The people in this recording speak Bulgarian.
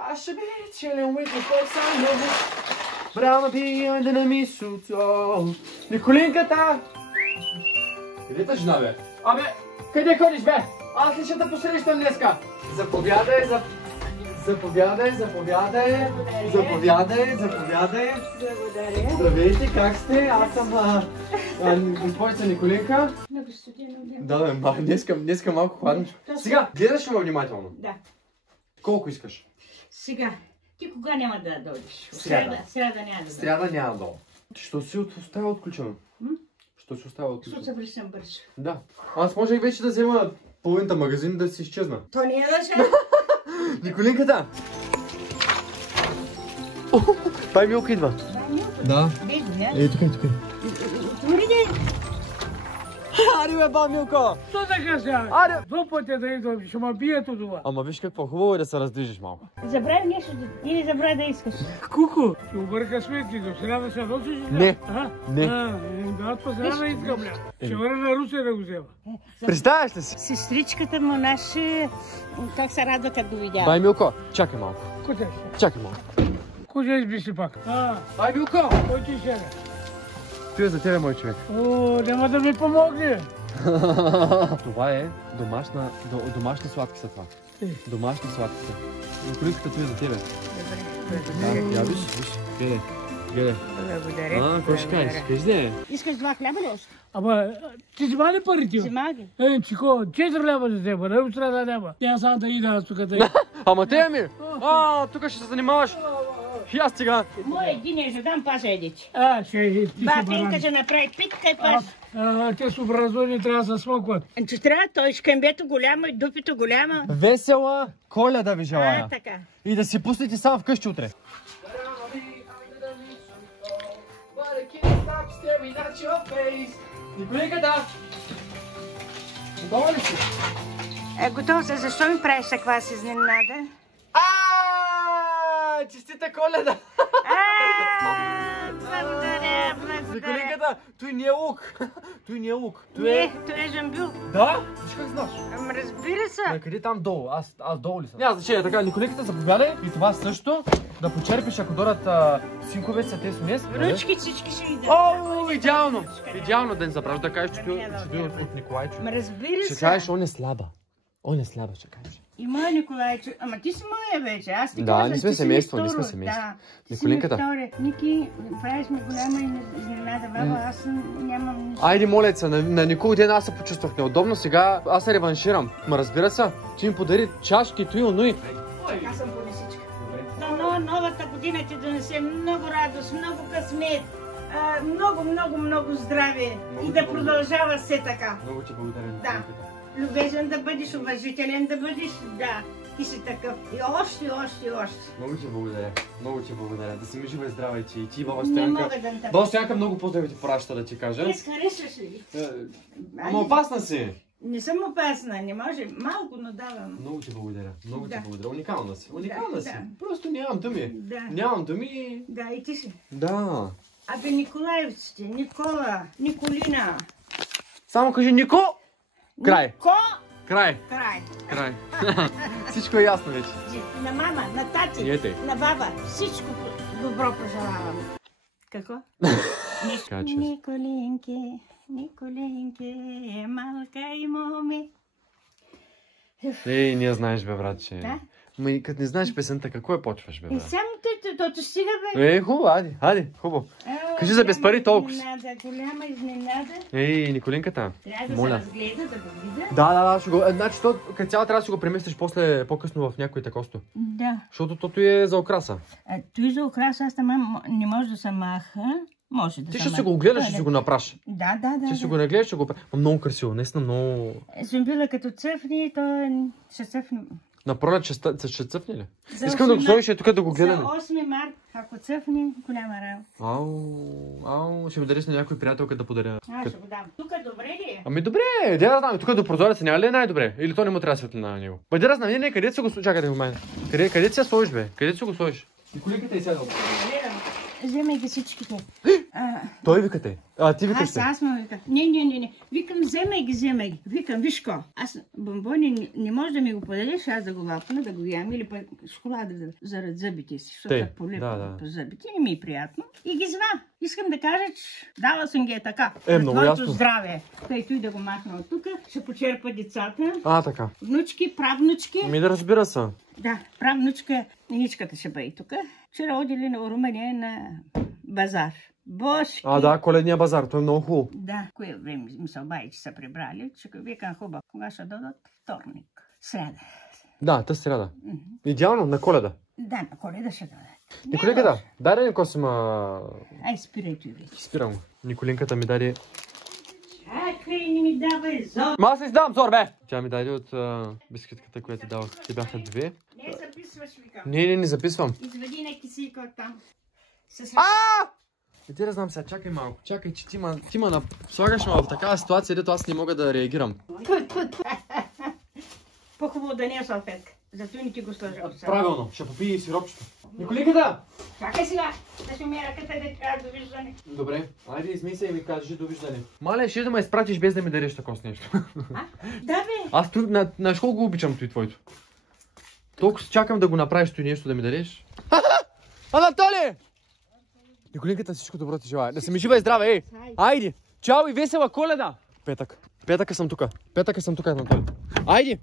I should be chilling with the folks I know. But I'ma be under the mistletoe. Николинката! Къде та жена, бе? Абе, къде ходиш, бе? Аз ли ще те посрещам днеска? Заповядай. Благодаря. Здравейте, как сте? Аз съм госпожица Николинка. Много студено. Да, бе, днеска малко хладно. Сега, гледаш ли ме внимателно? Да. Колко искаш? Сега, ти кога няма да дойдеш? Сряда. Сряда няма да дойдеш. Сряда няма да дойда. Що си оставя отключено? Що си оставя отключено? Що се връщам бързо? Да. Аз можех вече да взема половината магазин да си изчезна. То не е лъжа. Николинката! Бай Милка идва. Да. Ей, тук. Ари, бе, ба Милко! Що така сега? Аре! Два пътя да идвам, ще ме бият от това. Ама виж какво, хубаво е да се раздвижиш малко. Забрави нещо или забрави да искаш? Куко, ще обърка сметките, сега да се носиш? Не. Не. Да, това сега да искам, бля. Ще върна на Русия да го взема. Представяш ли си? Сестричката му наша, как се радва като го видява. Бай Милко, чакай малко. Куте? Чакай малко. Куте изби пак? Бай Милко! Кой ти сега? Той е за тебе, мой човек. О, няма да ми помогне. Това е домашни сладки са това. Домашни сладки са. Николинката, той е за тебе. Добре. Я виж, гледай. Благодаря. Какво ще кажеш? Кажи де. Искаш 2 хляба ли още? Ама, ти взима ли парите? Взима ги. Психо, 4 лева за теб, не сряда няма. Тя само да ида аз тук да. Ама те ми! Тук ще се занимаваш. И аз сега. Мой един е задам паса едици. Ще ти Батенка ще направи питка и пас. Те с образование трябва да се смокват. Че трябва, той шкембето голямо и дупито голямо. Весела Коля да ви желая. Така. И да си пуснете сам вкъщи утре. Николинката! Готова ли си? Готов се, защо ми правиш таква с изненада? Честита Коледа! Благодаря. Николинката, той не е лук. Не, той е жамбюл. Да? Виж как знаш? Ама разбира се. Къде там долу? Аз долу ли съм? Няма значение, така, Николинката заповядай и това също да почерпиш, ако дойдат синковеца те с днес. Ръчки всички ще ви дадат. О, идеално! Идеално да не забравяш да кажеш, че дойде от Николайчо. Ма разбира се. Ще кажеш, он е слаба. Ще кажеш. И моя Николайчо. Ама ти си моя вече. Аз ти Да, казвам, ние сме ти си семейство, ми второ. Да. Николинката. Ники, правиш ми голяма изненада, баба. Аз нямам нищо. Айде, моля се, на никой ден аз се почувствах неудобно, сега аз се реванширам. Ма разбира се, ти ми подари чашки, той, онуй. Аз съм понесичка. Дано новата година ти донесе много радост, много късмет, много здраве и да продължава все така. Много ти благодаря, Да. Любезен да бъдеш, уважителен да бъдеш, да. Ти си такъв. И още. Много ти благодаря. Да си ми жива и здрава и ти, баба Не Стоянка. мога да те. Баба Стоянка, много поздрави ти праща да ти кажа. Днес харесваш ли? Ама опасна си. Не съм опасна, не може. Малко, но давам. Много ти благодаря. Да. Уникална си. Да. Просто нямам думи. Да. Нямам думи. Да, и ти си. Да. Абе, Николаевците, Никола, Николина. Само кажи Нико. Край. Край. Всичко е ясно вече. На мама, на тати, на баба. Всичко добро пожелавам. Какво? Николинки, малка и моми. Ей, не знаеш, бе, братче. Да? Ма като не знаеш песента, какво я почваш, бе, брат? Само тото стига, бе. Хубаво, айде, хубаво. Кажи за без пари толкова. Голяма изненада. Ей, Николинката, Трябва да моля. се разгледа, да го видя. Да, ще го... Значи, като цяло трябва да си го преместиш после, по-късно в някой такосто. Да. Защото тото е за окраса. Той за окраса, аз там не може да се маха. Може да Ти се ще маха. си го гледаш, ще си го направиш. Да. Ще си го нагледаш, ще го... Много красиво, наистина много... Съм била като цъфни, то ще цъфни. На пролет ще цъфни ли? Искам да го сложиш тук да го гледаме. За 8 март, ако цъфни, голяма работа. Ау, ще ми дариш на някой приятелка да подаря. Ще го дам. Тук добре ли е? Ами добре, да знам, тук до прозореца няма ли е най-добре? Или то не му трябва светлина на него? Бъде знам, не, къде си го сложиш? Чакай да го майна. Къде си я сложиш, бе? Къде си го сложиш? Николинката е сядал. Вземай ги всичките. Той викате. Ти викаш те. Аз му викам. Не. Викам, вземай ги. Викам, виж ко. Аз бомбони не може да ми го поделиш, аз да го лапна, да го ям или пък шоколада заради зъбите си, защото так полепва по зъбите. Не ми е приятно. И ги зна. Искам да кажа, че дала съм ги така. Много ясно. Здраве. Тъй и да го махна от тук. Ще почерпа децата. Така. Внучки, правнучки. Да разбира се. Да, правнучка, ничката ще бъде тук. Вчера одили на Румъния на базар. Бошки. Да, коледния базар, той е много хубаво. Да, кое време ми се обади, че са прибрали, че викам хубаво. Кога ще дадат? Вторник. Сряда. Да, тази сряда. Идеално, на Коледа. Да, на Коледа ще даде. Николинката, дай да Косима... Ай, спирай ти вече. Спирам го. Николинката ми даде... Чакай, не ми давай зор. Аз издавам зор, бе! Тя ми даде от бискитката, която давах. Ти бяха 2. Не записваш, викам. Не записвам. Изведи на кисийка от там. И ти да знам сега, чакай малко. Чакай, че ти ма слагаш ме в такава ситуация, дето аз не мога да реагирам. По-хубаво да не е салфетка. Зато не ти го сложа от сега. Правилно, ще попи сиропчето. Николинката! Чакай сега, да ще ми ръката да кажа довиждане. Добре, айде измисля и ми кажи довиждане. Мале, ще да ме изпратиш без да ми дариш такова с нещо. Да, бе. Аз на школ го обичам той твоето. Толкова чакам да го направиш той нещо да ми дариш. Анатолий! Николинката, всичко добро ти желая. Да се ми жива и здрава, ей! Айде! Чао и весела Коледа! Петъка съм тука. Анатолий. Айде!